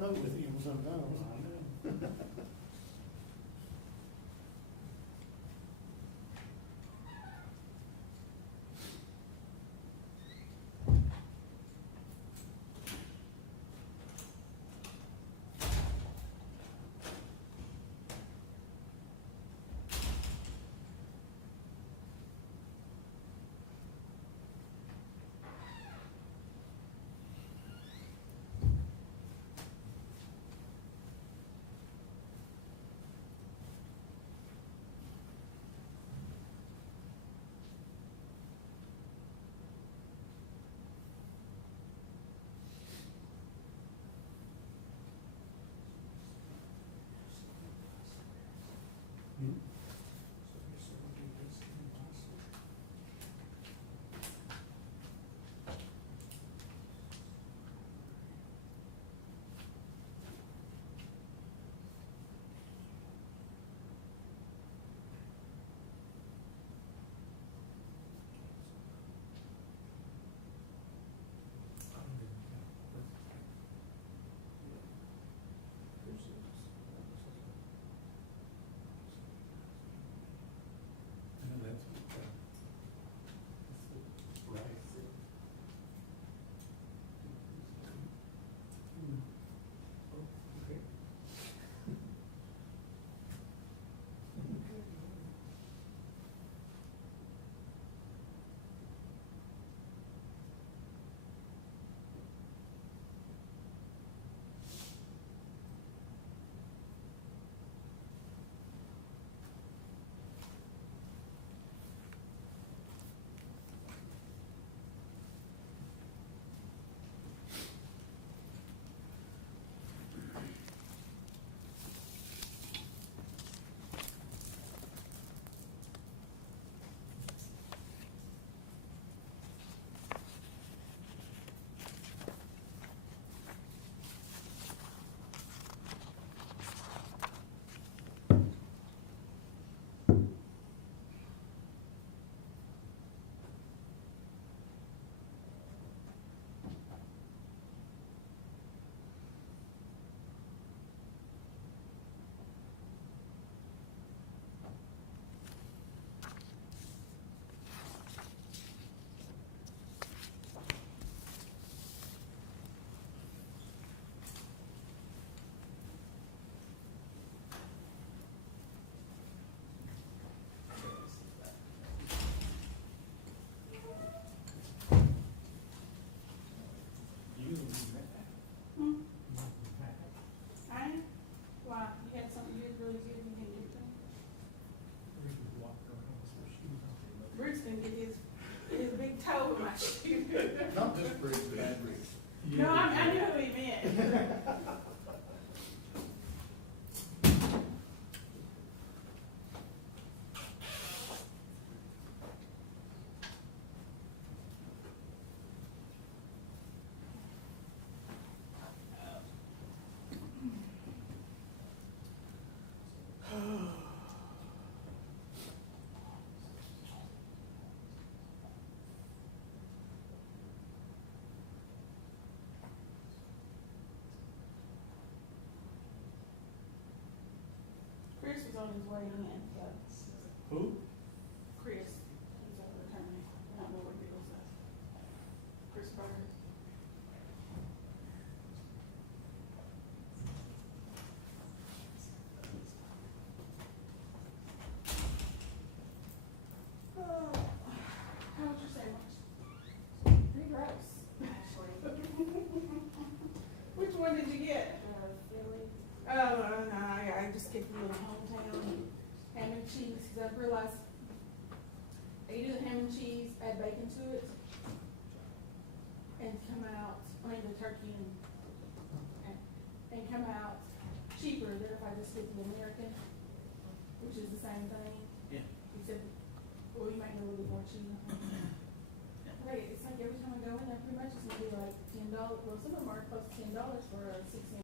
note with him sometimes. Bruce can get his big toe in my shoe. Not just Bruce, bad Bruce. No, I knew who he meant. Chris is on his way in, so. Who? Chris, he's over the attorney. I don't know what he was at. Chris Burger. Oh, how was your sandwich? Pretty gross, actually. Which one did you get? Philly. Oh, no, I just get the little hometown ham and cheese, because I've realized they do the ham and cheese, add bacon to it, and come out, I mean the turkey and come out cheaper than if I just get the American, which is the same thing. Yeah. Except, well, you might know a little bit more cheese. Right, it's like every time I go in there, pretty much it's gonna be like $10. Well, some of them are close to $10 for a 6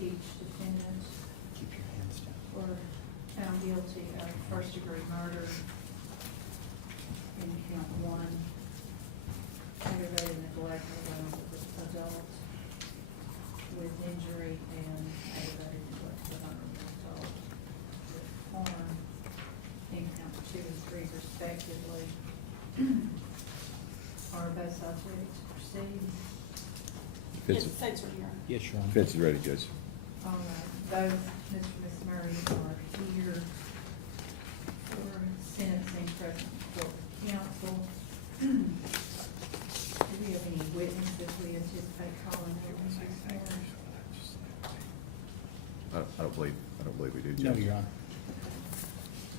each defendant Keep your hands down. were found guilty of first-degree murder in count one, aggravated neglect of an adult with injury, and aggravated neglect of an adult with harm in count two and three respectively. Are both sides ready to proceed? Yes, thanks for hearing. Yes, Your Honor. Fence is ready, Judge. All right, both Mr. and Ms. Murray are here for sentencing present court counsel. Do we have any witnesses we anticipate calling here this morning? I don't believe we do, No, Judge. Your Honor.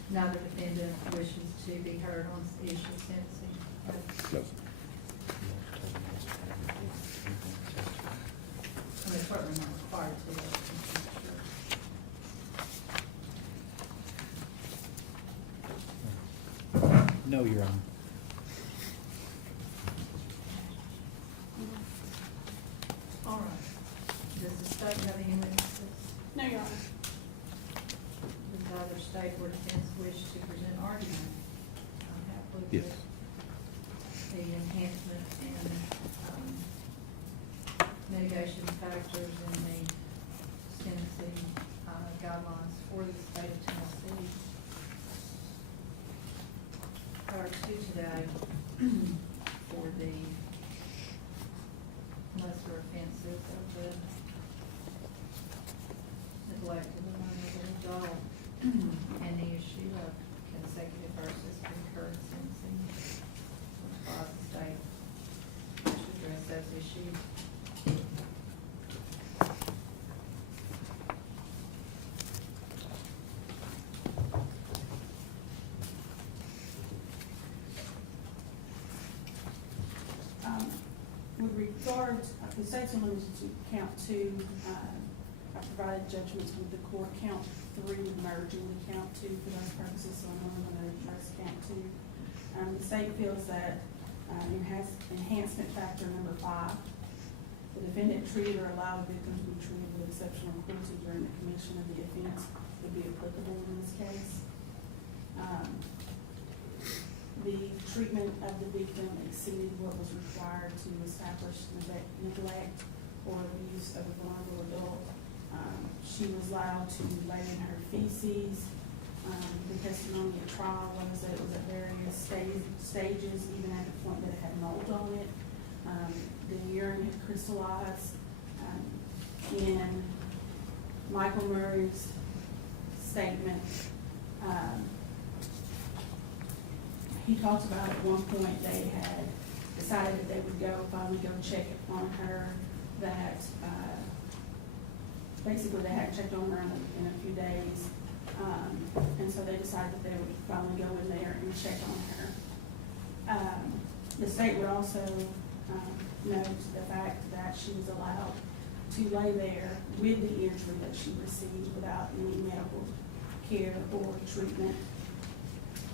Neither defendant wishes to be heard on the issue of sentencing. No. I mean, certainly not required to, I'm sure. No, Your Honor. All right. Does the state have any witnesses? No, Your Honor. Does either state or defense wish to present argument? I'm happy with Yes. the enhancement and, mitigation factors in the sentencing, guidelines for the state of Tennessee. Prior to today, for the lesser offenses of the neglect of a minor adult and the issue of consecutive versus concurrent sentencing. By the state to address those issues. With regard, the state's limited to count two, I provided judgments with the court. Count three would merge into count two for those purposes, so I'm only gonna address count two. The state feels that, enhancement factor number 5, the defendant treated or allowed the victim to be treated with exceptional cruelty during the commission of the offense would be applicable in this case. The treatment of the victim exceeded what was required to establish neglect or abuse of a vulnerable adult. She was allowed to lay in her feces. The testimony at trial was that it was at various stages, even at the point that it had mold on it. The urine had crystallized. In Michael Murray's statement, he talked about at one point they had decided that they would finally go check on her, that, basically they hadn't checked on her in a few days. And so they decided that they would finally go in there and check on her. The state would also, note the fact that she was allowed to lay there with the injury that she received without any medical care or treatment.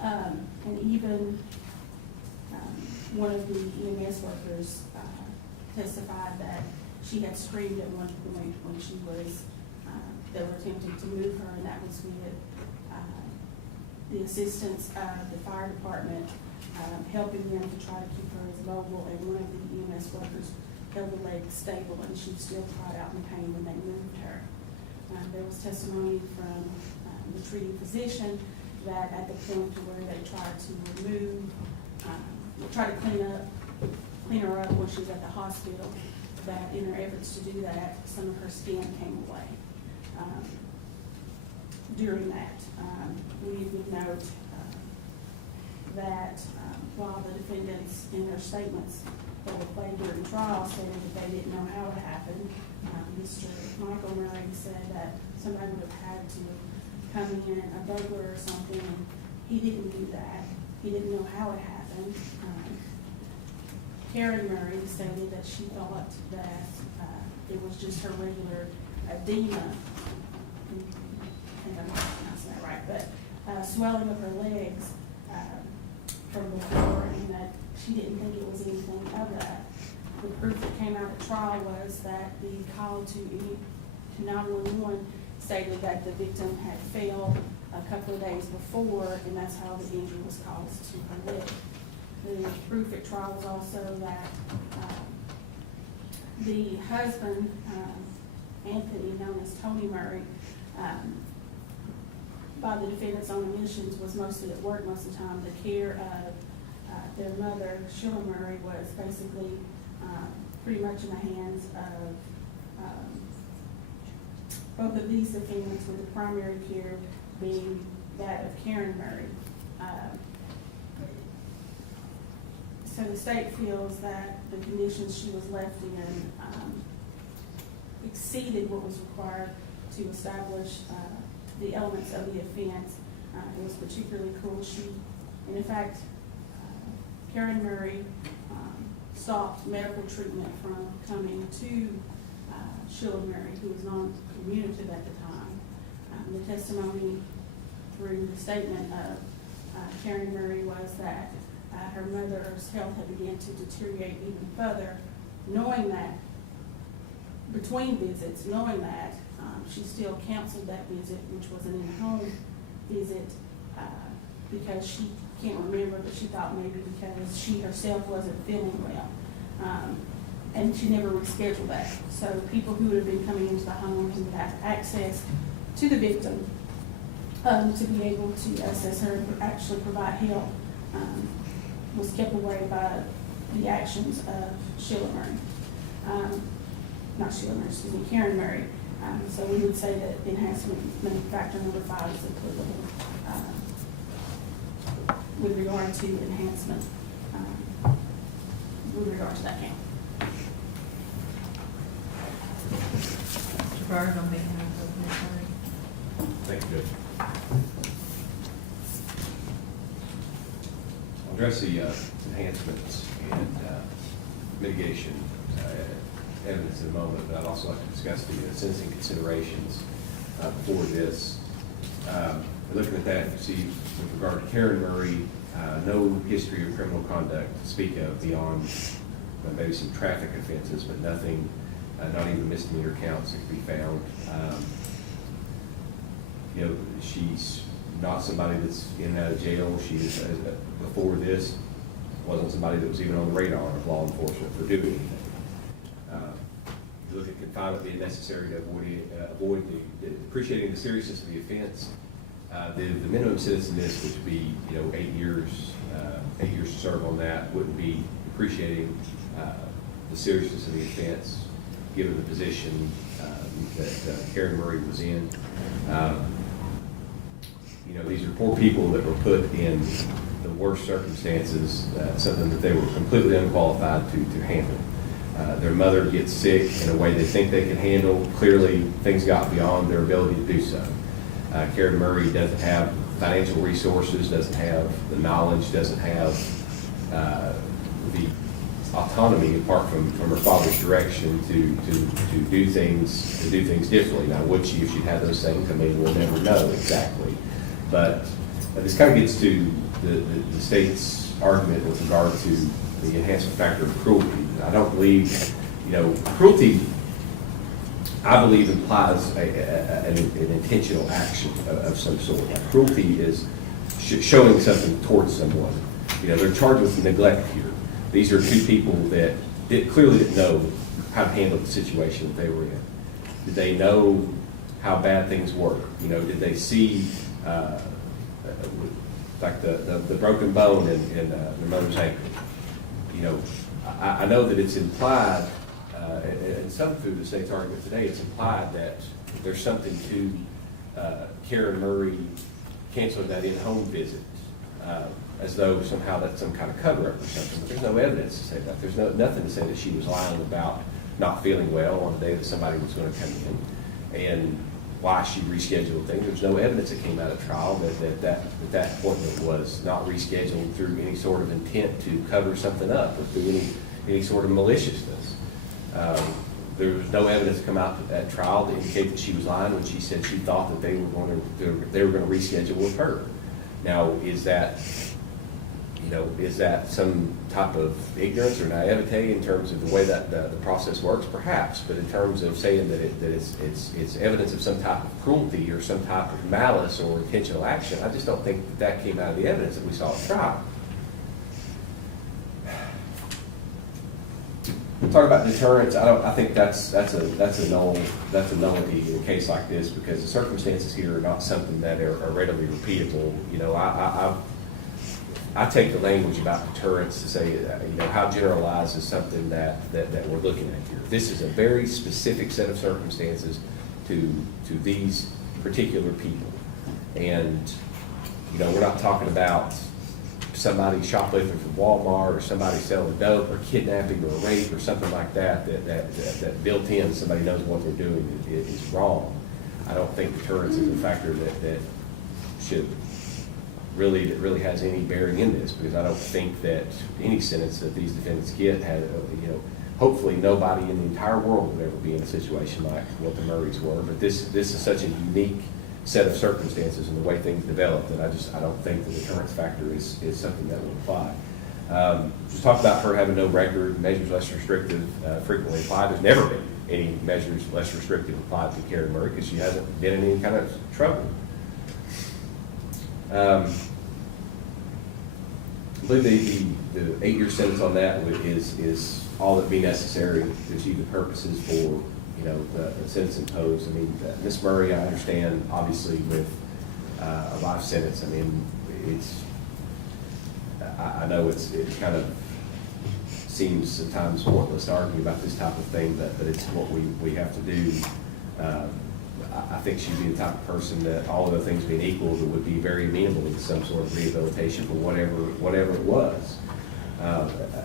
And even, one of the EMS workers, testified that she had screamed at one point when she was, they were attempting to move her, and that was with, the assistance of the fire department, helping them to try to keep her as mobile, and one of the EMS workers held the leg stable, and she still cried out in pain when they moved her. There was testimony from, the treating physician that at the point to where they tried to remove, try to clean her up when she was at the hospital, that in her efforts to do that, some of her skin came away. During that, we would note, that, while the defendants in their statements that were played during trial stated that they didn't know how it happened, Mr. Michael Murray said that somebody would have had to come in, a burglar or something, and he didn't do that. He didn't know how it happened. Karen Murray stated that she thought that, it was just her regular edema, I think I'm not pronouncing that right, but, swelling of her legs, from before, and that she didn't think it was anything of that. The proof that came out at trial was that the call to to 911 stated that the victim had fell a couple of days before, and that's how the injury was caused to her leg. The proof at trial was also that the husband, Anthony, known as Tony Murray, by the defendant's own admissions, was mostly at work most of the time. The care of their mother, Sheila Murray, was basically pretty much in the hands of both of these defendants, with the primary care being that of Karen Murray. So the state feels that the conditions she was left in exceeded what was required to establish the elements of the offense. It was particularly cruel. And in fact, Karen Murray stopped medical treatment from coming to Sheila Murray, who was non-communicative at the time. The testimony through the statement of Karen Murray was that her mother's health had begun to deteriorate even further, knowing that, between visits, knowing that she still counseled that visit, which was an in-home visit, because she can't remember, but she thought maybe because she herself wasn't feeling well. And she never rescheduled that. So people who would have been coming into the home who would have access to the victim to be able to assess her and actually provide help was kept away by the actions of Sheila Murray. Not Sheila Murray, excuse me, Karen Murray. So we would say that enhancement factor number 5 is applicable with regard to enhancement, with regard to that count. Mr. Byrd, on behalf of Ms. Murray. Thank you, Judge. I'll address the enhancements and mitigation evidence in a moment, but I'd also like to discuss the sentencing considerations for this. Looking at that, you see with regard to Karen Murray, no history of criminal conduct to speak of beyond maybe some traffic offenses, but nothing, not even misdemeanor counts that could be found. You know, she's not somebody that's in and out of jail. She is, before this, wasn't somebody that was even on the radar of law enforcement for doing anything. You look at confinement being necessary to avoid appreciating the seriousness of the offense. The minimum sentence in this, which would be 8 years, 8 years to serve on that, wouldn't be appreciating the seriousness of the offense, given the position that Karen Murray was in. These are poor people that were put in the worst circumstances, something that they were completely unqualified to handle. Their mother gets sick in a way they think they can handle. Clearly, things got beyond their ability to do so. Karen Murray doesn't have financial resources, doesn't have the knowledge, doesn't have the autonomy apart from her father's direction to do things differently. Now, would she if she had those things? I mean, we'll never know exactly. But this kind of gets to the state's argument with regard to the enhancement factor of cruelty. I don't believe, cruelty, I believe, implies an intentional action of some sort. Cruelty is showing something towards someone. They're charged with neglect here. These are two people that clearly didn't know how to handle the situation that they were in. Did they know how bad things were? Did they see like the broken bone in their mother's ankle? I know that it's implied, and some through the state's argument today, it's implied that there's something to Karen Murray canceling that in-home visit, as though somehow that's some kind of cover-up or something. But there's no evidence to say that. There's nothing to say that she was lying about not feeling well on the day that somebody was going to come in, and why she rescheduled things. There's no evidence that came out of trial that appointment was not rescheduled through any sort of intent to cover something up or through any sort of maliciousness. There was no evidence come out at trial to indicate that she was lying when she said she thought that they were going to reschedule with her. Now, is that is that some type of ignorance or naivete in terms of the way that the process works? Perhaps, but in terms of saying that it's evidence of some type of cruelty or some type of malice or intentional action, I just don't think that came out of the evidence that we saw at trial. Talk about deterrence. I think that's a nullity in a case like this, because the circumstances here are not something that are readily repeatable. I take the language about deterrence to say, how generalized is something that we're looking at here. This is a very specific set of circumstances to these particular people, and we're not talking about somebody shoplifting from Walmart or somebody selling dope or kidnapping or rape or something like that built in, somebody knows what they're doing is wrong. I don't think deterrence is a factor that really has any bearing in this, because I don't think that any sentence that these defendants get had, hopefully nobody in the entire world would ever be in a situation like what the Murrays were, but this is such a unique set of circumstances and the way things develop that I don't think the deterrence factor is something that will apply. Just talk about her having no record, measures less restrictive frequently applied. There's never been any measures less restrictive applied to Karen Murray because she hasn't been in any kind of trouble. I believe the 8-year sentence on that is all that be necessary to achieve the purposes for the sentence imposed. I mean, Ms. Murray, I understand, obviously, with a life sentence. I mean, I know it kind of seems sometimes pointless to argue about this type of thing, but it's what we have to do. I think she'd be the type of person that, all other things being equal, that would be very amenable to some sort of rehabilitation for whatever it was.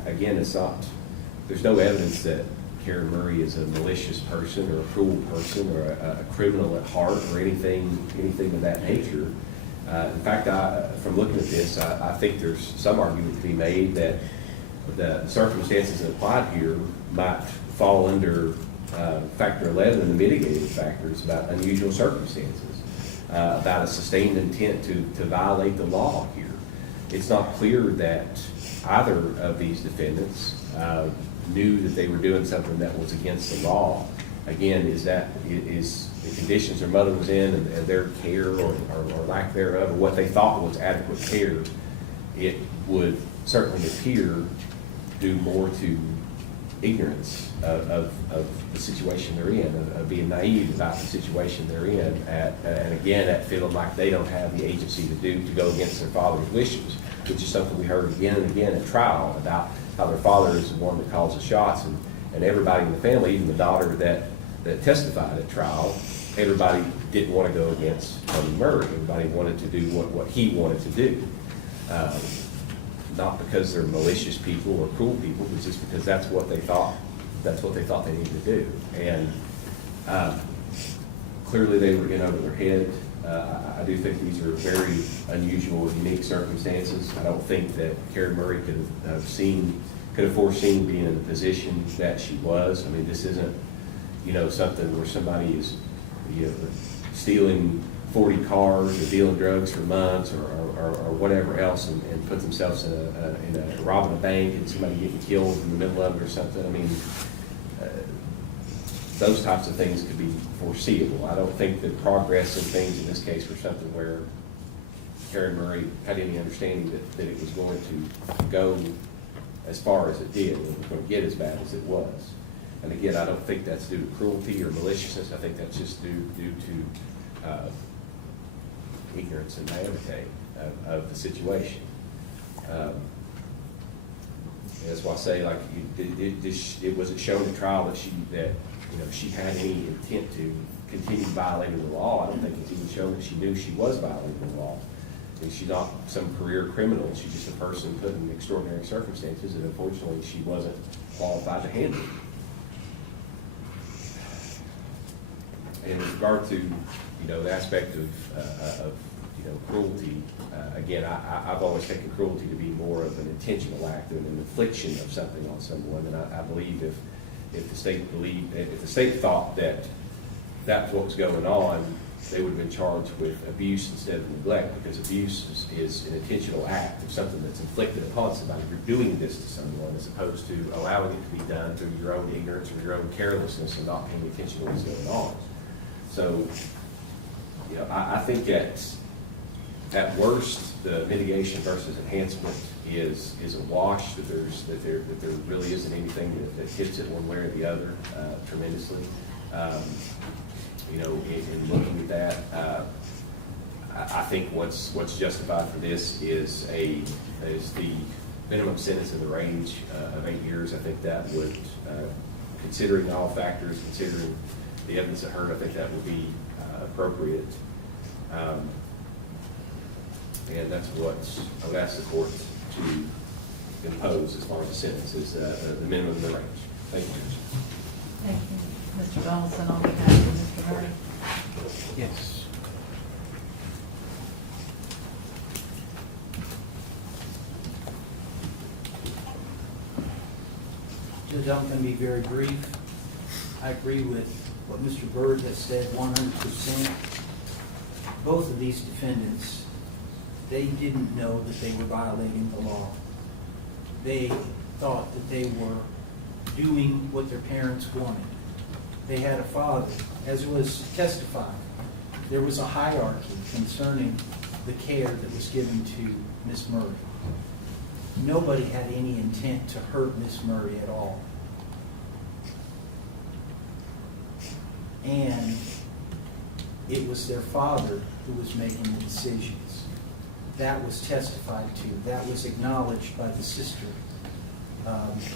Again, there's no evidence that Karen Murray is a malicious person or a cruel person or a criminal at heart or anything of that nature. In fact, from looking at this, I think there's some argument to be made that the circumstances that applied here might fall under Factor 11 and the mitigating factors about unusual circumstances, about a sustained intent to violate the law here. It's not clear that either of these defendants knew that they were doing something that was against the law. Again, is the conditions their mother was in and their care or lack thereof, or what they thought was adequate care, it would certainly appear due more to ignorance of the situation they're in, of being naive about the situation they're in, and again, at feeling like they don't have the agency to go against their father's wishes, which is something we heard again and again at trial about how their father is the one that calls the shots, and everybody in the family, even the daughter that testified at trial, everybody didn't want to go against Tony Murray. Everybody wanted to do what he wanted to do. Not because they're malicious people or cruel people, but just because that's what they thought they needed to do. And clearly they were in over their head. I do think these are very unusual, unique circumstances. I don't think that Karen Murray could have foreseen being in the position that she was. I mean, this isn't, something where somebody is, stealing 40 cars or dealing drugs for months or whatever else and put themselves in robbing a bank and somebody getting killed in the middle of it or something. I mean, those types of things could be foreseeable. I don't think that progress in things in this case were something where Karen Murray had any understanding that it was going to go as far as it did, and it was going to get as bad as it was. And again, I don't think that's due to cruelty or maliciousness. I think that's just due to ignorance and naivete of the situation. That's why I say, like, it wasn't shown in trial that she had any intent to continue violating the law. I don't think it's even shown that she knew she was violating the law. I mean, she's not some career criminal. She's just a person put in extraordinary circumstances, and unfortunately, she wasn't qualified to handle it. And in regard to, the aspect of cruelty, again, I've always taken cruelty to be more of an intentional act than an infliction of something on someone. And I believe if the state thought that that's what was going on, they would have been charged with abuse instead of neglect, because abuse is an intentional act of something that's inflicted upon somebody. You're doing this to someone as opposed to allowing it to be done through your own ignorance or your own carelessness and not paying attention to what's going on. So, you know, I think at worst, the mitigation versus enhancement is a wash, that there really isn't anything that hits it one way or the other tremendously. You know, in looking at that, I think what's justified for this is the minimum sentence in the range of 8 years. I think that would, considering all factors, considering the evidence at heard, I think that would be appropriate. And that's what I would ask the court to impose as far as the sentence is the minimum in the range. Thank you. Thank you. Mr. Donaldson, on behalf of Mr. Murray. Yes. Judge, I'm going to be very brief. I agree with what Mr. Byrd has said 100%. Both of these defendants, they didn't know that they were violating the law. They thought that they were doing what their parents wanted. They had a father. As was testified, there was a hierarchy concerning the care that was given to Miss Murray. Nobody had any intent to hurt Miss Murray at all. And it was their father who was making the decisions. That was testified to. That was acknowledged by the sister.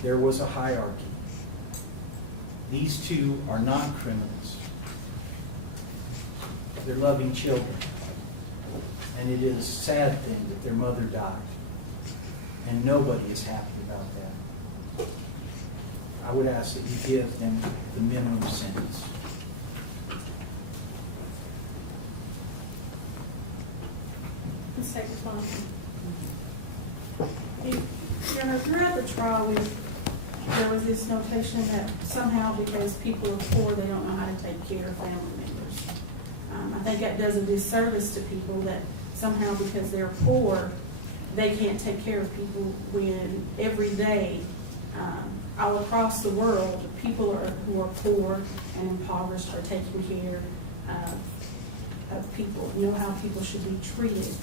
There was a hierarchy. These two are not criminals. They're loving children. And it is a sad thing that their mother died. And nobody is happy about that. I would ask that you give them the minimum sentence. Ms. Secretary. You know, throughout the trial, there was this notation that somehow because people are poor, they don't know how to take care of family members. I think that does a disservice to people, that somehow because they're poor, they can't take care of people, when every day, all across the world, people who are poor and impoverished are taking care of people, know how people should be treated.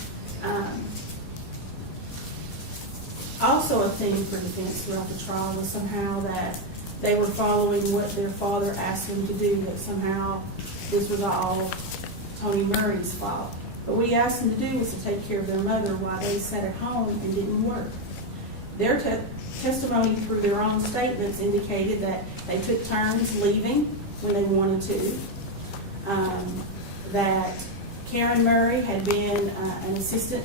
Also a theme for defense throughout the trial was somehow that they were following what their father asked them to do, that somehow this was all Tony Murray's fault. But what he asked them to do was to take care of their mother while they sat at home and didn't work. Their testimony through their own statements indicated that they took turns leaving when they wanted to, that Karen Murray had been had assisted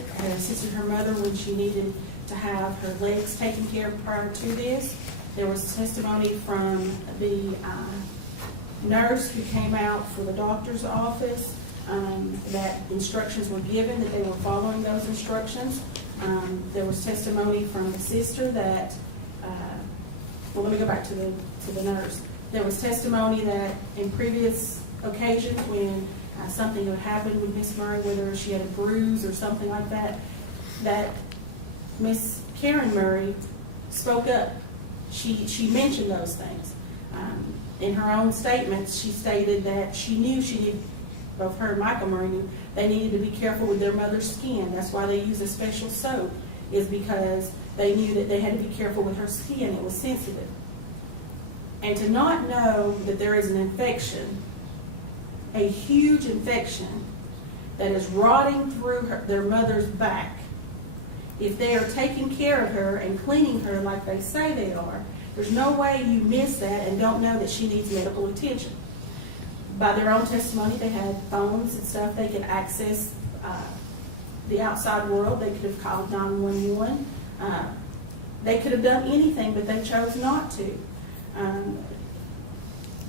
her mother when she needed to have her legs taken care of prior to this. There was testimony from the nurse who came out for the doctor's office, that instructions were given, that they were following those instructions. There was testimony from the sister that, well, let me go back to the nurse. There was testimony that in previous occasions when something had happened with Miss Murray, whether she had a bruise or something like that, that Miss Karen Murray spoke up. She mentioned those things. In her own statements, she stated that she knew both her and Michael Murray knew they needed to be careful with their mother's skin. That's why they use a special soap, is because they knew that they had to be careful with her skin. It was sensitive. And to not know that there is an infection, a huge infection, that is rotting through their mother's back, if they are taking care of her and cleaning her like they say they are, there's no way you miss that and don't know that she needs medical attention. By their own testimony, they had phones and stuff. They could access the outside world. They could have called 911. They could have done anything, but they chose not to.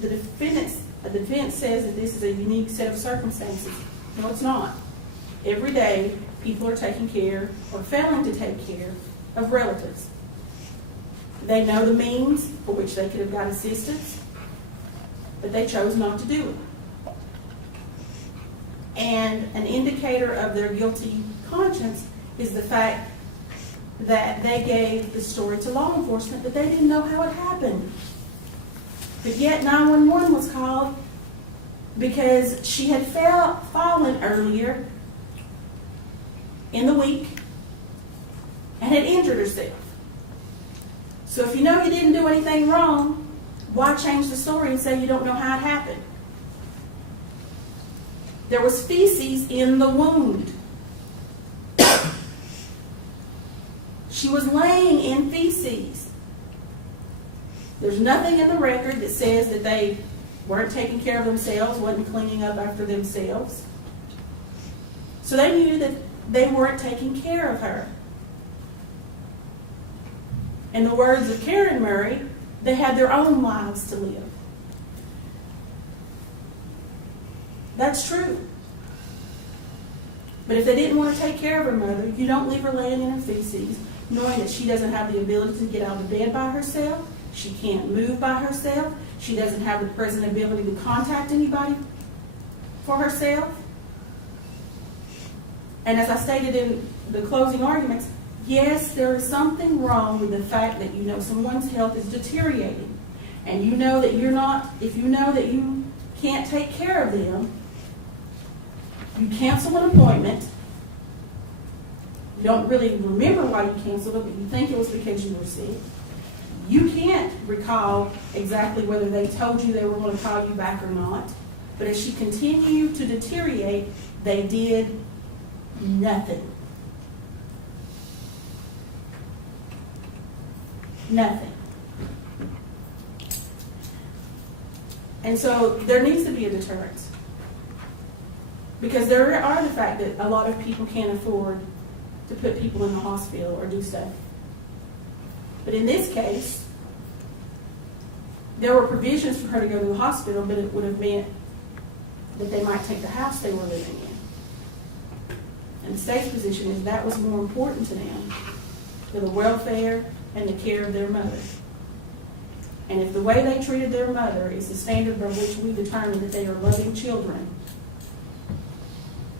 The defense says that this is a unique set of circumstances. No, it's not. Every day, people are taking care or failing to take care of relatives. They know the means for which they could have got assistance, but they chose not to do it. And an indicator of their guilty conscience is the fact that they gave the story to law enforcement, but they didn't know how it happened. But yet 911 was called because she had fallen earlier in the week and had injured herself. So if you know you didn't do anything wrong, why change the story and say you don't know how it happened? There was feces in the wound. She was laying in feces. There's nothing in the record that says that they weren't taking care of themselves, wasn't cleaning up after themselves. So they knew that they weren't taking care of her. In the words of Karen Murray, they had their own lives to live. That's true. But if they didn't want to take care of her mother, you don't leave her laying in her feces, knowing that she doesn't have the ability to get out of bed by herself, she can't move by herself, she doesn't have the present ability to contact anybody for herself. And as I stated in the closing arguments, yes, there is something wrong with the fact that you know someone's health is deteriorating, and you know that you're not, if you know that you can't take care of them, you cancel an appointment. You don't really remember why you canceled it, but you think it was because you were sick. You can't recall exactly whether they told you they were going to call you back or not. But as she continued to deteriorate, they did nothing. Nothing. And so there needs to be a deterrence. Because there are the fact that a lot of people can't afford to put people in the hospital or do stuff. But in this case, there were provisions for her to go to the hospital, but it would have meant that they might take the house they were living in. And the state's position is that was more important to them, for the welfare and the care of their mother. And if the way they treated their mother is the standard by which we determine that they are loving children,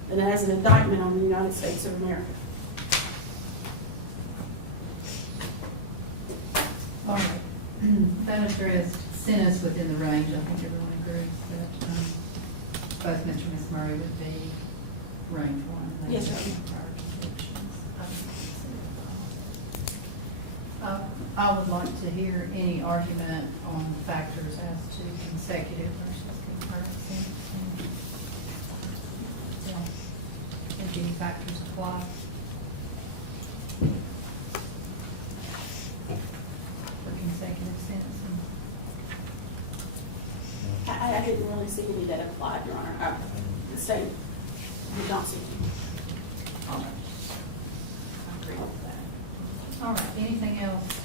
then that is an indictment on the United States of America. All right, that addressed sentence within the range. I think everyone agrees that both Mr. and Ms. Murray would be range one. They Yes, have sir. no prior convictions. I would like to hear any argument on factors as to consecutive versus concurrent sentencing. If any factors apply. For consecutive sentencing. I didn't really see any that applied, Your Honor. The state did not see any. All right. I agree with that. All right, anything else?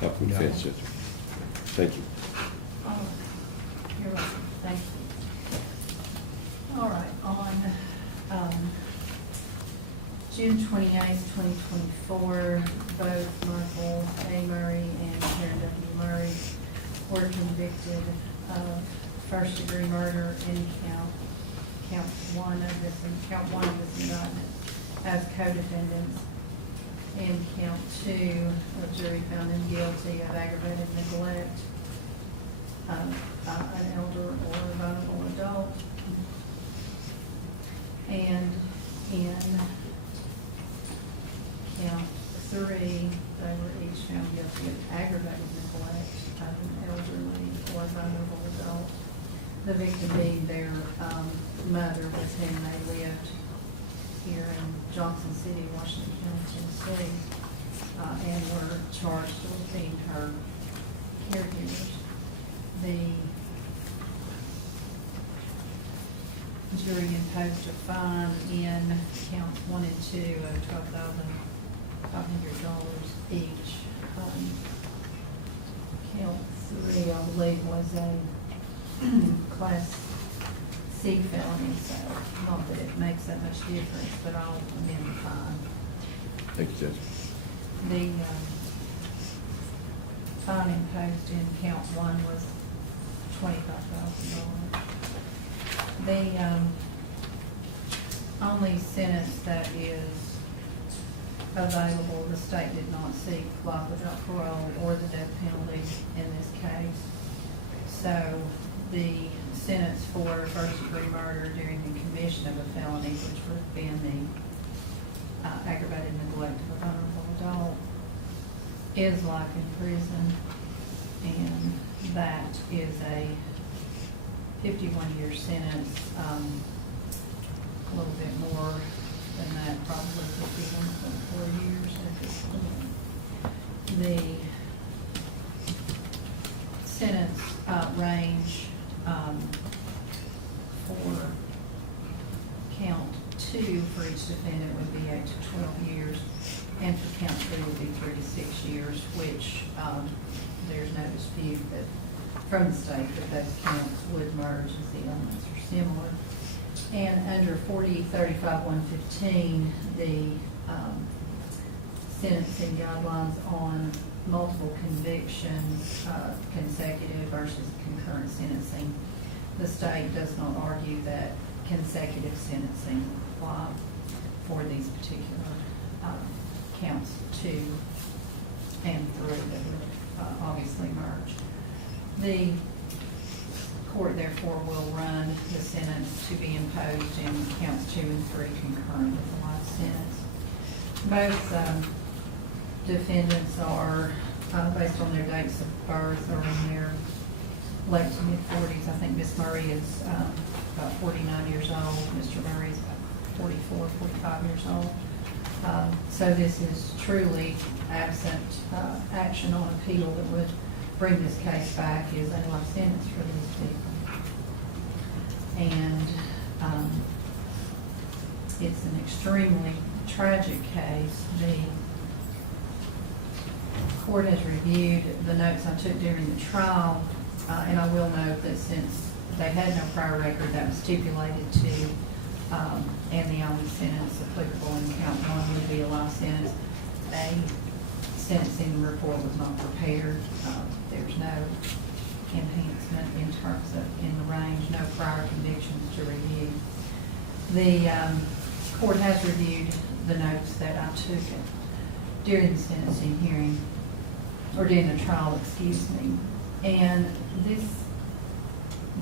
Help me finish it. Thank you. Oh, you're welcome, thank you. All right, on June 28th, 2024, both Michael A. Murray and Karen W. Murray were convicted of first-degree murder in count one of this indictment as co-defendants. In count two, the jury found them guilty of aggravated neglect of an elder or vulnerable adult. And in count three, they were each found guilty of aggravated neglect of an elderly or vulnerable adult. The victim being their mother, with whom they lived here in Johnson City, Washington County, Tennessee, and were charged with being her caregivers. The jury imposed a fine in counts 1 and 2 of $12,500 each. Count 3, I believe, was a Class C felony, so not that it makes that much difference, but I'll amend the fine. Thank you, Judge. The fine imposed in count 1 was $25,000. The only sentence that is available, the state did not seek life without parole or the death penalty in this case. So the sentence for first-degree murder during the commission of a felony, which would have been the aggravated neglect of a vulnerable adult, is life in prison, and that is a 51-year sentence, a little bit more than that, probably 51.4 years at this point. The sentence range for count 2 for each defendant would be 8 to 12 years, and for count 3 would be 3 to 6 years, which there's no dispute that from the state that those counts would merge as the elements are similar. And under 40-35-115, the sentencing guidelines on multiple convictions, consecutive versus concurrent sentencing, the state does not argue that consecutive sentencing apply for these particular counts 2 and 3 that would obviously merge. The court therefore will run the sentence to be imposed in counts 2 and 3 concurrent with the life sentence. Both defendants are, based on their dates of birth, are in their late to mid-40s. I think Ms. Murray is about 49 years old. Mr. Murray is about 44, 45 years old. So this is truly absent action on appeal that would bring this case back is a life sentence for these people. And it's an extremely tragic case. The court has reviewed the notes I took during the trial, and I will note that since they had no prior record, that was stipulated to, and the only sentence applicable in count 1 would be a life sentence. A sentencing report was not prepared. There's no enhancement in terms of in the range, no prior convictions to review. The court has reviewed the notes that I took during the sentencing hearing, or during the trial, excuse me. And this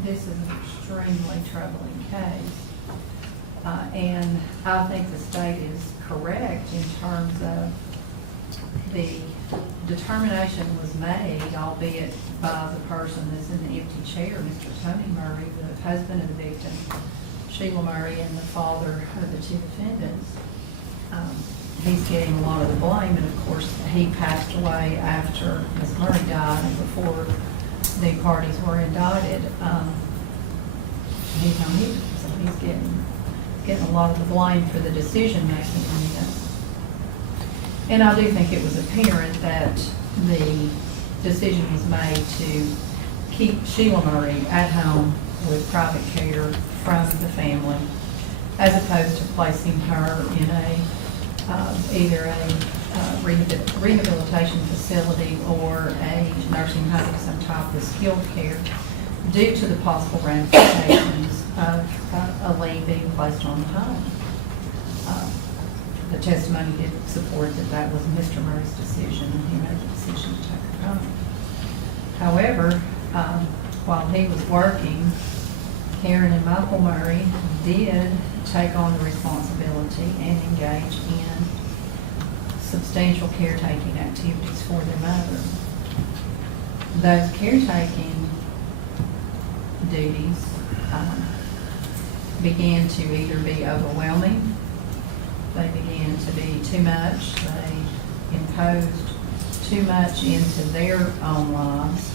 is an extremely troubling case. And I think the state is correct in terms of the determination was made, albeit by the person that's in the empty chair, Mr. Tony Murray, the husband of the victim, Sheila Murray, and the father of the 2 defendants. He's getting a lot of the blame, and of course, he passed away after Ms. Murray died and before the parties were indicted. He's on it, so he's getting a lot of the blame for the decision making on this. And I do think it was apparent that the decision was made to keep Sheila Murray at home with private care from the family, as opposed to placing her in either a rehabilitation facility or a nursing home, some type of skilled care, due to the possible ramifications of a lien being placed on the home. The testimony did support that was Mr. Murray's decision, and he made the decision to take her home. However, while he was working, Karen and Michael Murray did take on the responsibility and engage in substantial caretaking activities for their mother. Those caretaking duties began to either be overwhelming, they began to be too much, they imposed too much into their own lives,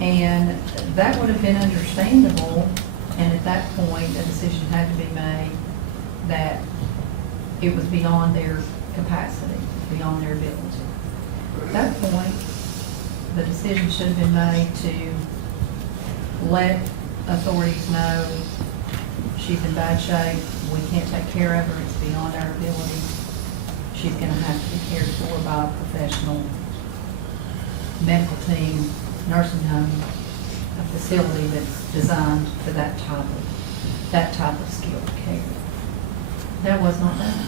and that would have been understandable, and at that point a decision had to be made that it was beyond their capacity, beyond their ability. At that point, the decision should have been made to let authorities know she's in bad shape, we can't take care of her, it's beyond our ability. She's gonna have to be cared for by a professional medical team, nursing home, a facility that's designed for that type of that type of skilled care. That was not done.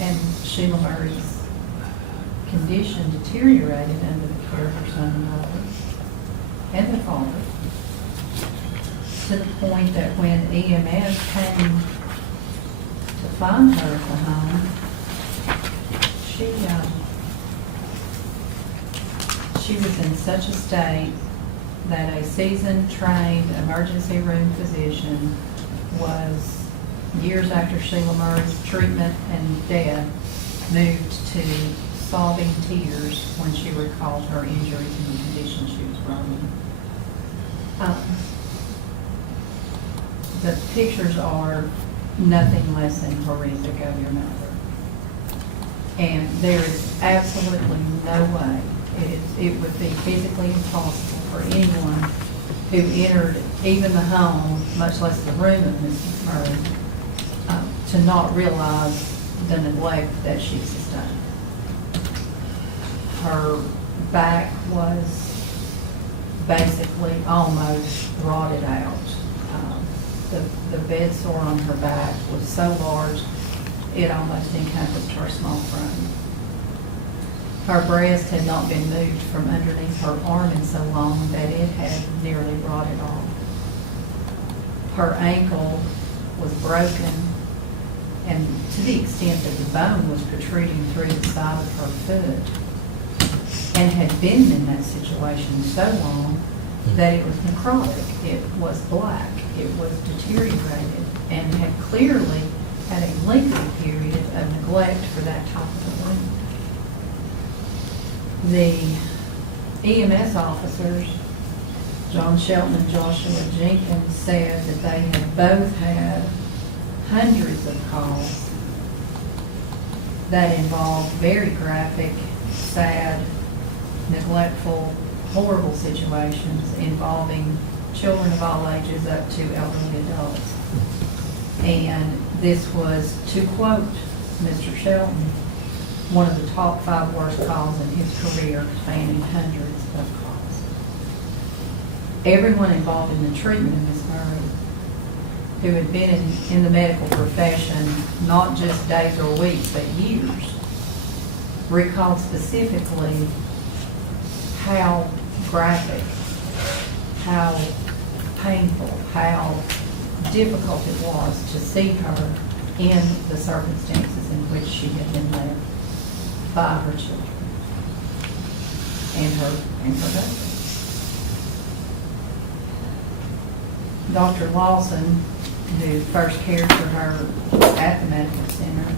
And Sheila Murray's condition deteriorated under the care of her son and daughter and the father, to the point that when EMS came to find her at the home, she was in such a state that a seasoned, trained emergency room physician was, years after Sheila Murray's treatment and death, moved to sobbing tears when she recalled her injuries and the condition she was running. The pictures are nothing less than horrific of your mother. And there is absolutely no way, it would be physically impossible for anyone who entered even the home, much less the room of Mrs. Murray, to not realize the neglect that she sustained. Her back was basically almost rotted out. The bed sore on her back was so large, it almost encompassed her small frame. Her breast had not been moved from underneath her arm in so long that it had nearly rotted off. Her ankle was broken, and to the extent that the bone was protruding through the side of her foot, and had been in that situation so long that it was necrotic, it was black, it was deteriorated, and had clearly had a lengthy period of neglect for that type of a wound. The EMS officers, John Shelton and Joshua Jenkins, said that they had both had hundreds of calls that involved very graphic, sad, neglectful, horrible situations involving children of all ages up to elderly adults. And this was, to quote Mr. Shelton, one of the top 5 worst calls in his career, spanning hundreds of calls. Everyone involved in the treatment of Ms. Murray, who had been in the medical profession not just days or weeks, but years, recalled specifically how graphic, how painful, how difficult it was to see her in the circumstances in which she had been left by her children and her husband. Dr. Lawson, who first cared for her at the medical center,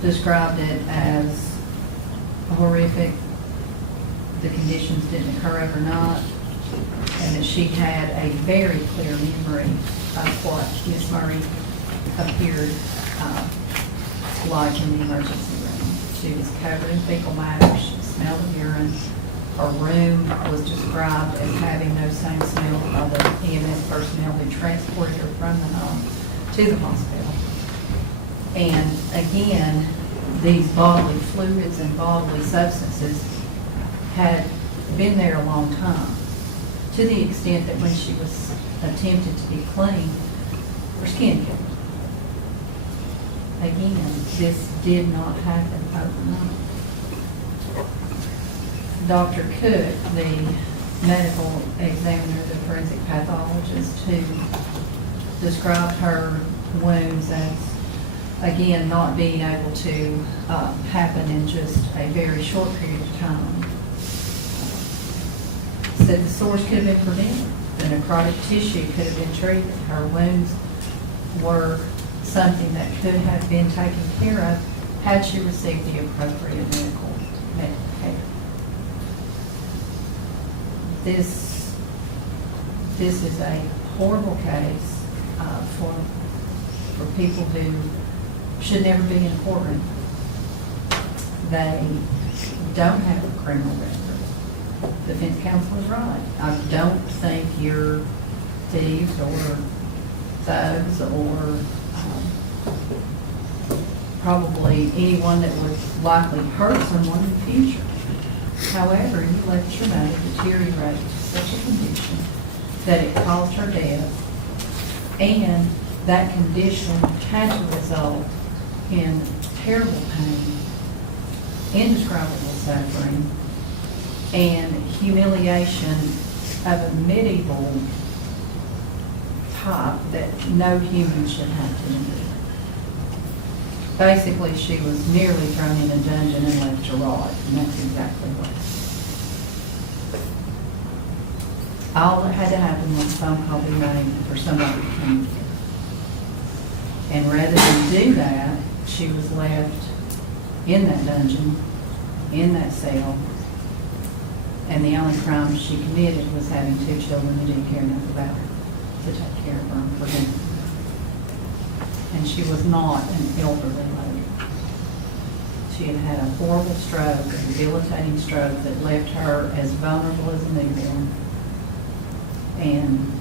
described it as horrific. The conditions didn't occur overnight, and that she had a very clear memory of what Ms. Murray appeared like in the emergency room. She was covered in fecal matter, she smelled of urine. Her room was described as having no same smell by the EMS personnel who transported her from the home to the hospital. And again, these bodily fluids and bodily substances had been there a long time, to the extent that when she was attempted to be clean, her skin kept. Again, this did not happen overnight. Dr. Cook, the medical examiner, the forensic pathologist, who described her wounds as, again, not being able to happen in just a very short period of time, said the sores could have been prevented, the necrotic tissue could have been treated, her wounds were something that could have been taken care of had she received the appropriate medical care. This is a horrible case for people who should never be in a courtroom. They don't have a criminal record. The defense counsel is right. I don't think you're thieves or thugs or probably anyone that would likely hurt someone in the future. However, you let your mother deteriorate to such a condition that it caused her death And that condition had to result in terrible pain, indescribable suffering, and humiliation of a medieval type that no human should have to endure. Basically, she was nearly thrown in a dungeon and left to rot, and that's exactly what. All that had to happen was a phone call be made for somebody to come in. And rather than do that, she was left in that dungeon, in that cell, and the only crime she committed was having 2 children who didn't care enough about her to take care of her and prevent her. And she was not an elderly lady. She had had a horrible stroke, a debilitating stroke that left her as vulnerable as a newborn. And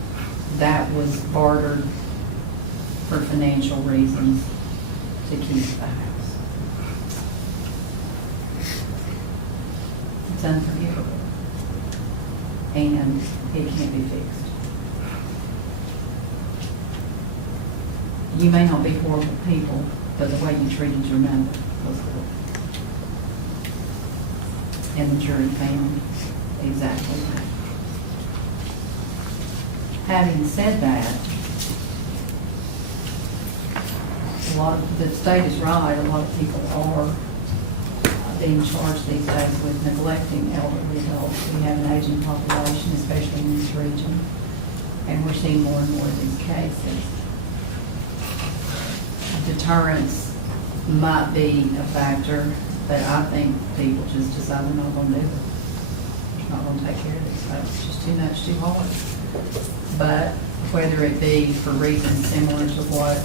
that was bartered for financial reasons to keep the house. It's unforgivable. And it can't be fixed. You may not be horrible people, but the way you treated your mother was horrible. And the jury found exactly that. Having said that, the state is right, a lot of people are being charged these days with neglecting elderly adults. We have an aging population, especially in this region, and we're seeing more and more of these cases. Deterrence might be a factor, but I think people just decide they're not going to do it. They're not going to take care of these folks. It's just too much, too hard. But whether it be for reasons similar to what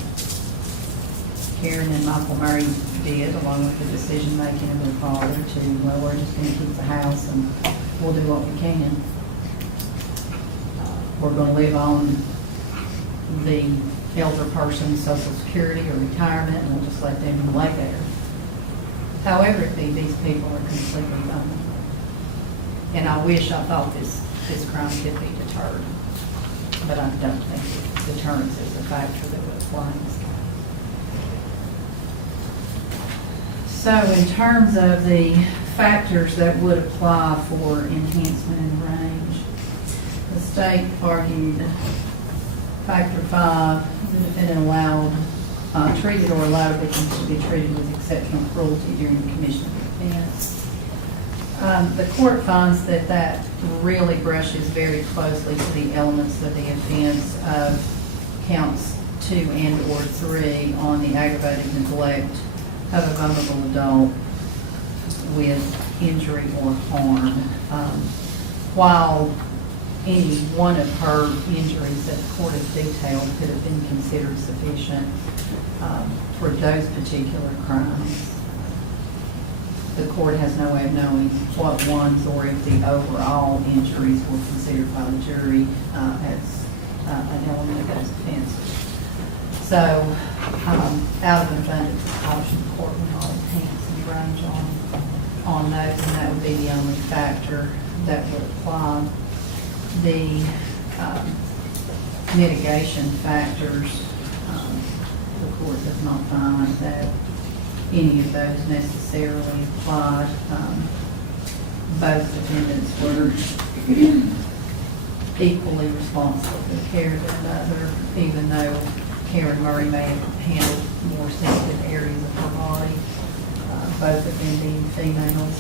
Karen and Michael Murray did, along with the decision-making of their father, to, well, we're just going to keep the house and we'll do what we can. We're going to live on the elder person's Social Security or retirement, and we'll just let them lay there. However it be, these people are completely vulnerable. And I wish I thought this crime could be deterred, but I don't think deterrence is a factor that would apply in this case. So in terms of the factors that would apply for enhancement in range, the state argued factor 5, the defendant treated or allowed victims to be treated with exceptional cruelty during the commission of the offense. The court finds that really brushes very closely to the elements of the offense of counts 2 and or 3 on the aggravated neglect of a vulnerable adult with injury or harm. While any one of her injuries that the court has detailed could have been considered sufficient for those particular crimes, the court has no way of knowing what ones or if the overall injuries were considered by the jury as an element of those offenses. So, out of an abundance of caution, the court will not enhance the range on those, and that would be the only factor that would apply. The mitigation factors, the court does not find that any of those necessarily applied. Both defendants were equally responsible for the care of their mother, even though Karen Murray may have handled more sensitive areas of her body, both of them being females.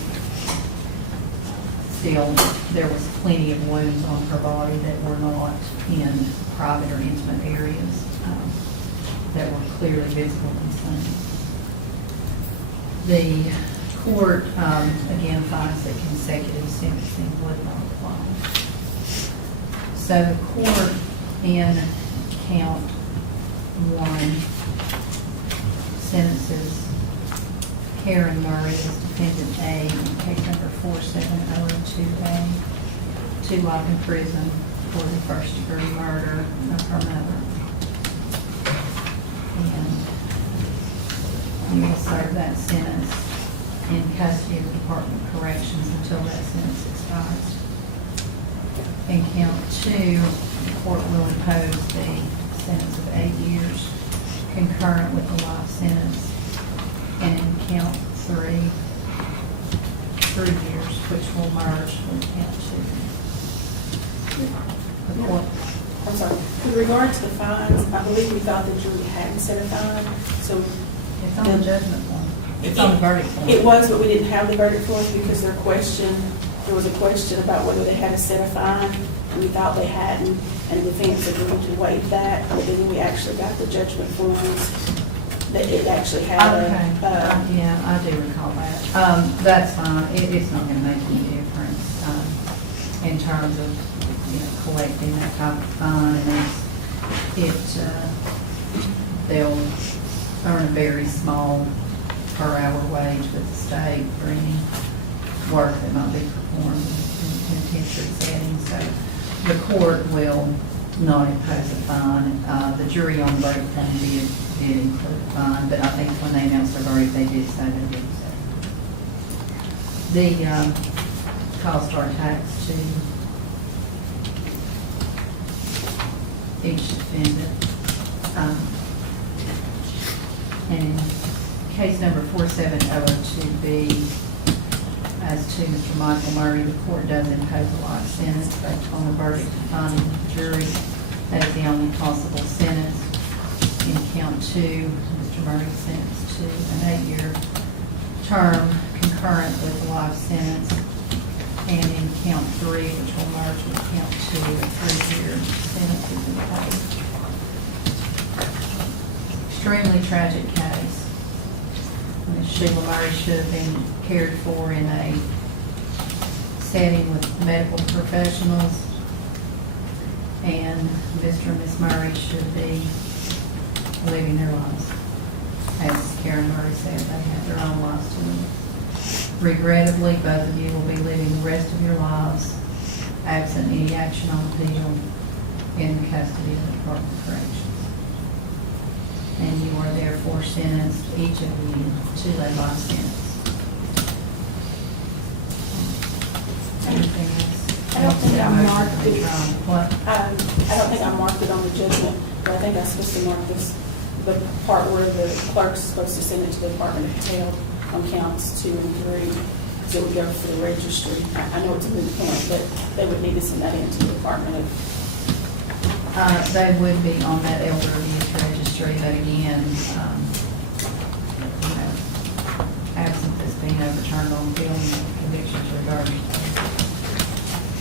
Still, there was plenty of wounds on her body that were not in private or intimate areas that were clearly visible and seen. The court, again, finds that consecutive sentencing would not apply. So the court in count 1 sentences Karen Murray as defendant A in case number 47002A to life in prison for the first-degree murder of her mother. And you will serve that sentence in custody of the Department of Corrections until that sentence expires. In count 2, the court will impose the sentence of 8 years concurrent with the life sentence. And in count 3, 3 years, which will merge with count 2. The court, I'm sorry, with regard to the fines, I believe we thought the jury hadn't set a fine, so. it's on the judgment form. It's on the verdict form. It was, but we didn't have the verdict form because there was a question about whether they had to set a fine, and we thought they hadn't, and the defense agreed to waive that, but then we actually got the judgment forms, that it actually had Okay, yeah, I do recall that. That's fine, it's not gonna make any difference, in terms of, collecting that type of fine, and they'll earn a very small per hour wage with the state for any work that might be performed in penitentiary settings, so the court will not impose a fine. The jury on the verdict form did include a fine, but I think when they announced the verdict, they did say they did so. The cost or tax to each defendant. And case number 47002B, as to Mr. Michael Murray, the court does impose a life sentence based on the verdict of finding the jury. That is the only possible sentence. In count 2, Mr. Murray sentenced to an 8-year term concurrent with the life sentence. And in count 3, which will merge with count 2, a 3-year sentence is imposed. Extremely tragic case. Ms. Sheila Murray should have been cared for in a setting with medical professionals, and Mr. and Ms. Murray should be living their lives. As Karen Murray said, they have their own lives to live. Regrettably, both of you will be living the rest of your lives absent any action on appeal in the custody of the Department of Corrections. And you are therefore sentenced, each of you, to a life sentence. Anything else? I don't think I marked it. What? I don't think I marked it on the judgment, but I think I'm supposed to mark this, the part where the clerk's supposed to send it to the Department of Health on counts 2 and 3, because it would go for the registry. I know it's a moot point, but they would need to send that into the Department of. They would be on that elder abuse registry, but again, absent this being overturned on appeal and convictions regarding, I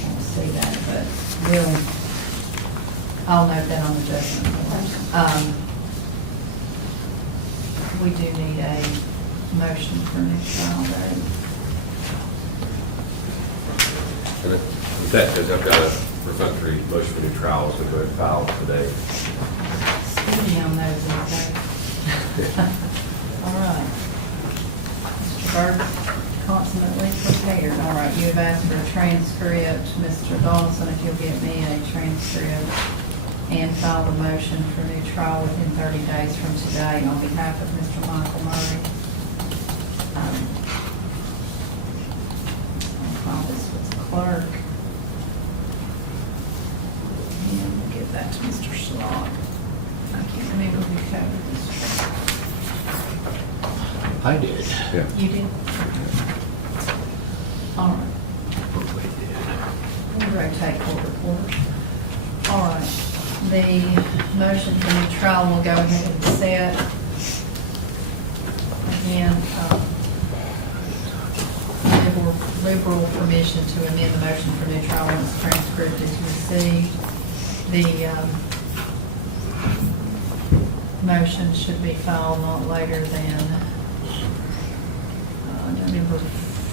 won't see that, but I'll note that on the judgment form. We do need a motion for next trial date. And with that, because I've got a perfunctory motion for new trials, we go ahead and file today. Speaking on those, okay. All right. Mr. Byrd, consummately prepared. All right, you have asked for a transcript. Mr. Dawson, if you'll get me a transcript and file the motion for new trial within 30 days from today on behalf of Mr. Michael Murray. I'll file this with the clerk. And we'll give that to Mr. Schlott. I can't remember who covered this. I did. Yeah. You did? All right. We'll rotate court reporters. All right. The motion for new trial will go ahead and set. Again, liberal permission to amend the motion for new trial once the transcript is received. The motion should be filed not later than November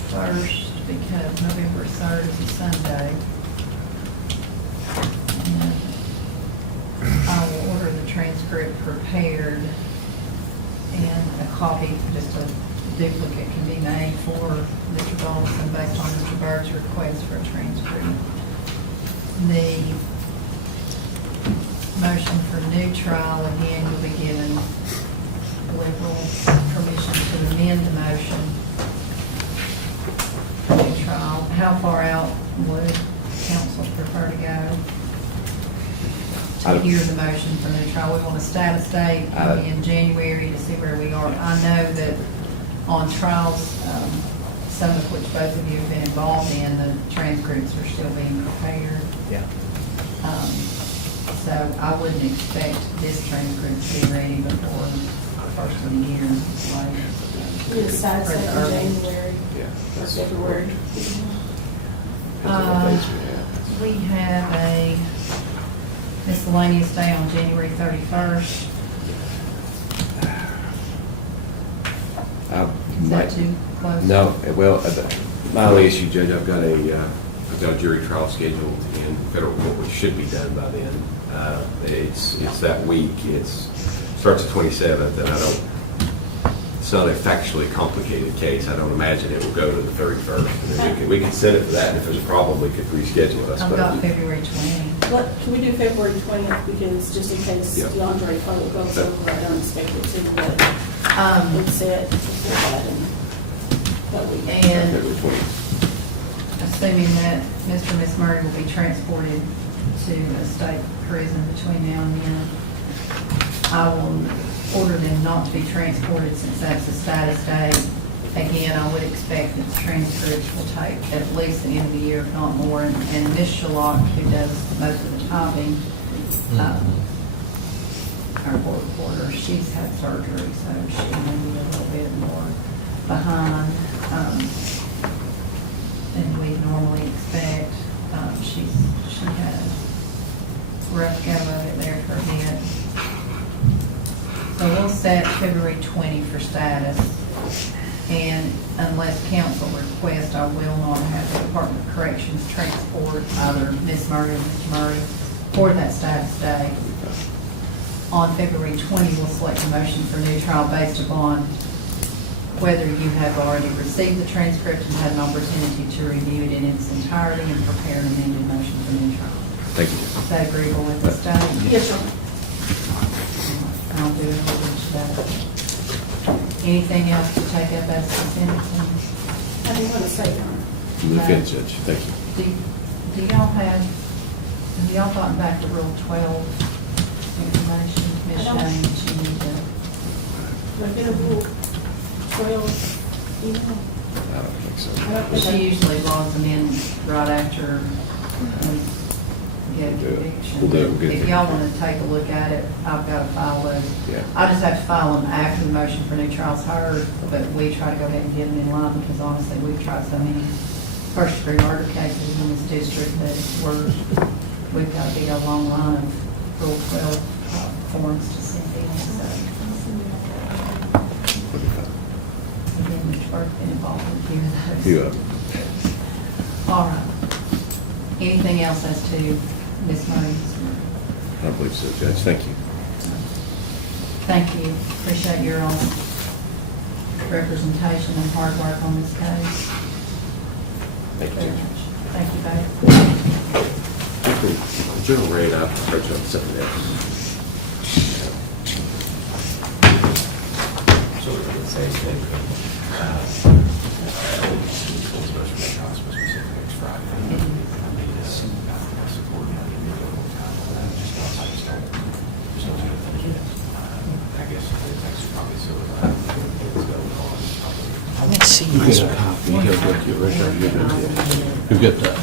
1st, because November 3rd is a Sunday. And I will order the transcript prepared, and a copy, just a duplicate, can be made for Mr. Dawson based on Mr. Byrd's request for a transcript. The motion for new trial, again, will be given liberal permission to amend the motion for new trial. How far out would counsel prefer to go? I- to hear the motion for new trial. We want a status date in January to see where we are. I know that on trials, some of which both of you have been involved in, the transcripts are still being prepared. Yeah. So I wouldn't expect this transcript to be ready before the first of the year. We decided Or in early. January Yeah. or that's- February. that's what dates we have. We have a miscellaneous day on January 31st. I Is might- that too close? No, well, my only issue, Judge, I've got a jury trial scheduled in federal court, which should be done by then. It's that week, starts the 27th, and it's not a factually complicated case. I don't imagine it will go to the 31st. And then we can set it for that, and if there's a problem, we could reschedule it. I've got February 20th. Can we do February 20th, because just in case Yeah. DeAndre Cole goes That- over, I don't expect it to, but it's set before that and that week. And February 20th. assuming that Mr. and Ms. Murray will be transported to a state prison between now and then, I will order them not to be transported since that's a status date. Again, I would expect that the transcripts will take at least the end of the year, if not more. And Ms. Shalott, who does most of the typing, our court reporter, she's had surgery, so she may be a little bit more behind than we normally expect. She had a rough go of it there for a bit. So we'll set February 20 for status, and unless council requests, I will not have the Department of Corrections transport either Ms. Murray or Mr. Murray for that status day. On February 20, we'll select a motion for new trial based upon whether you have already received the transcript and had an opportunity to review it in its entirety and prepare an amended motion for new trial. Thank you. Is that agreeable with this day? Yes, sir. I'll do it over today. Anything else to take up as consent? I do want to say, Move in, Judge. Thank you. Do y'all have y'all gotten back to Rule 12 information? Ms. I don't. James, you need to, look at a Rule 12 email. I don't think so. I don't think I- she usually logs them in right after we get a We'll do it. conviction. We'll do it. We'll get If it. y'all want to take a look at it, I've got to file those. Yeah. I just have to file them after the motion for new trials heard, but we try to go ahead and get them in line because honestly, we've tried so many first-degree murder cases in this district that we've got to be a long line of Rule 12 forms to send in, so. Again, Mr. Burke's been involved with a few of those. Few of them. All right. Anything else as to Ms. Murray's? I believe so, Judge. Thank you. Thank you. Appreciate your own representation and hard work on this case. Thank you, Very Judge. much. Thank you, both. General Ray and I approach on something else. So we're going to say thing. I didn't see his copy. Who got that?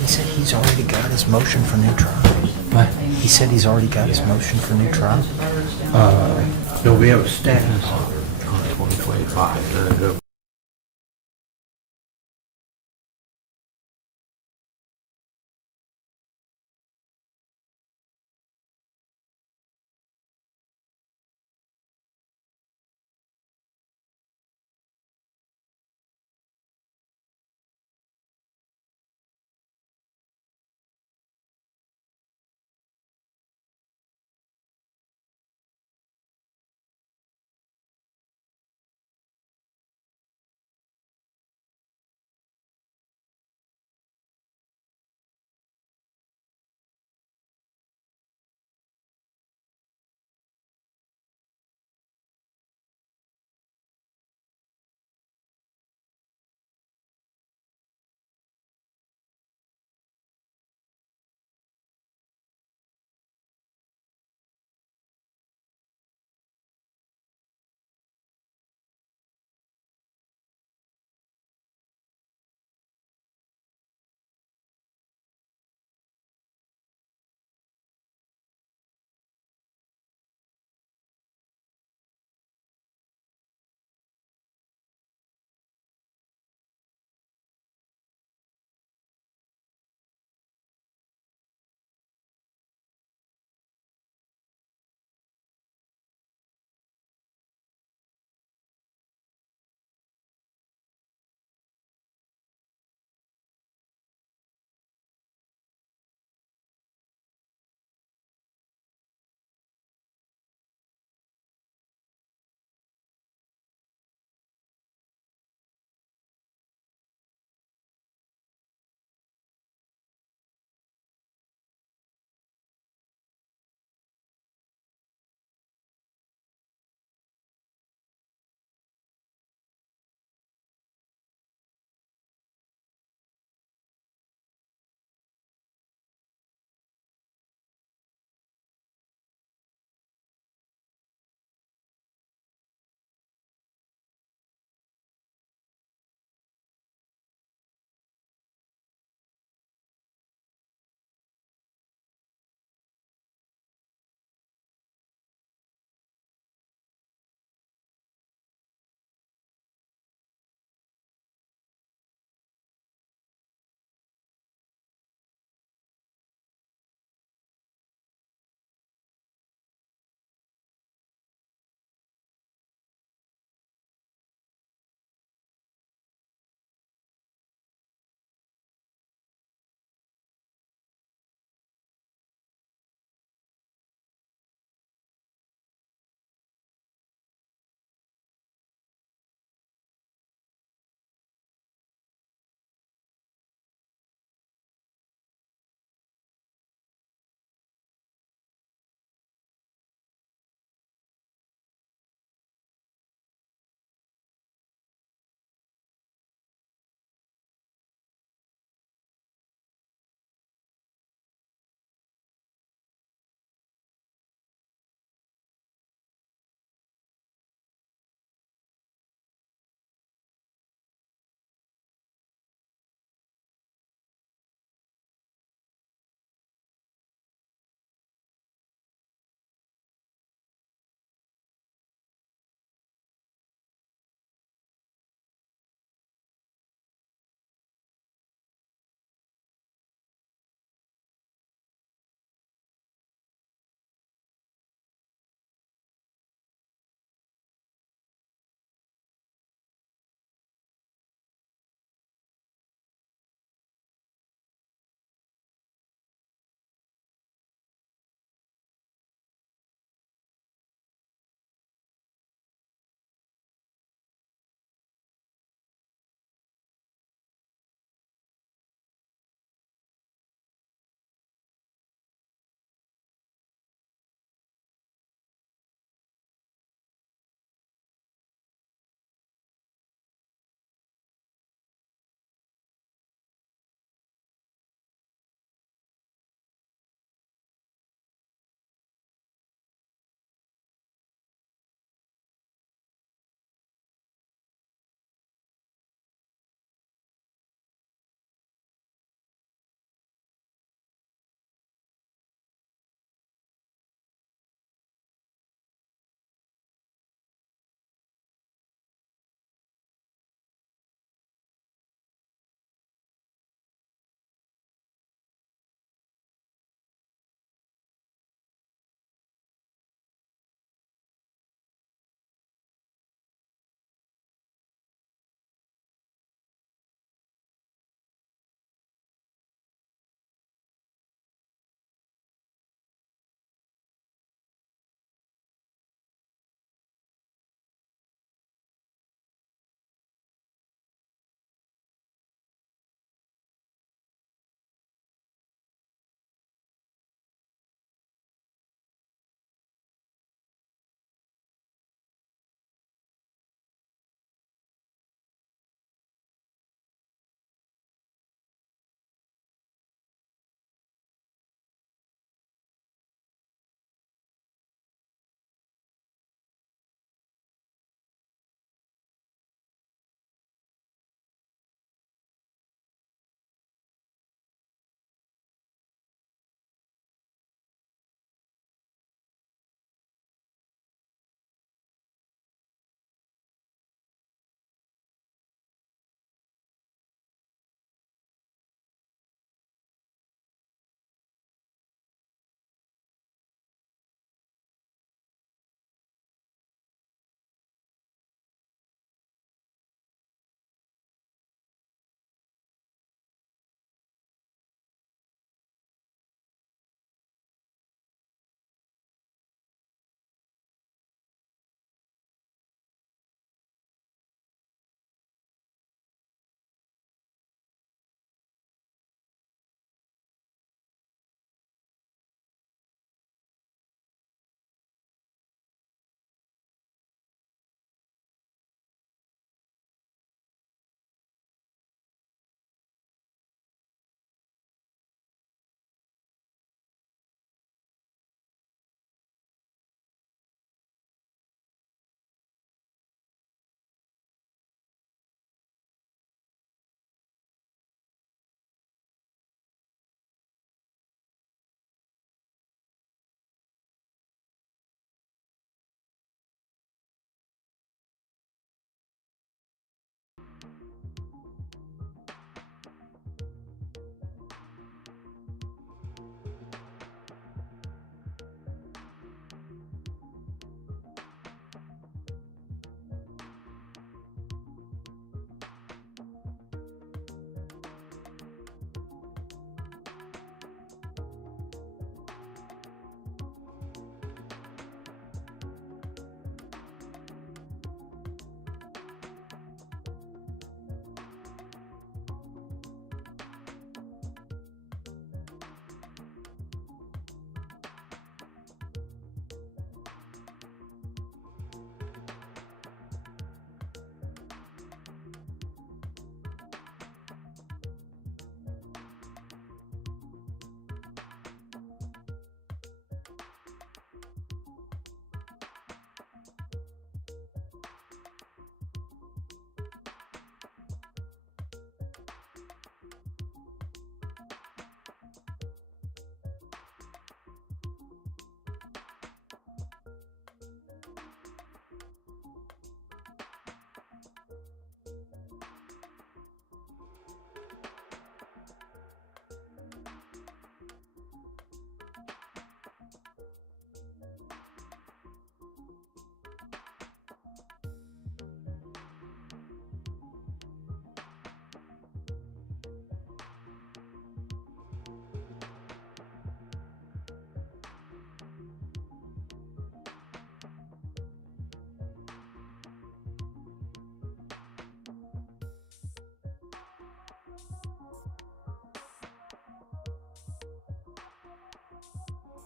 He said he's already got his motion for new trial. What? He said he's already got his motion for new trial. Do we have a status? On 2025.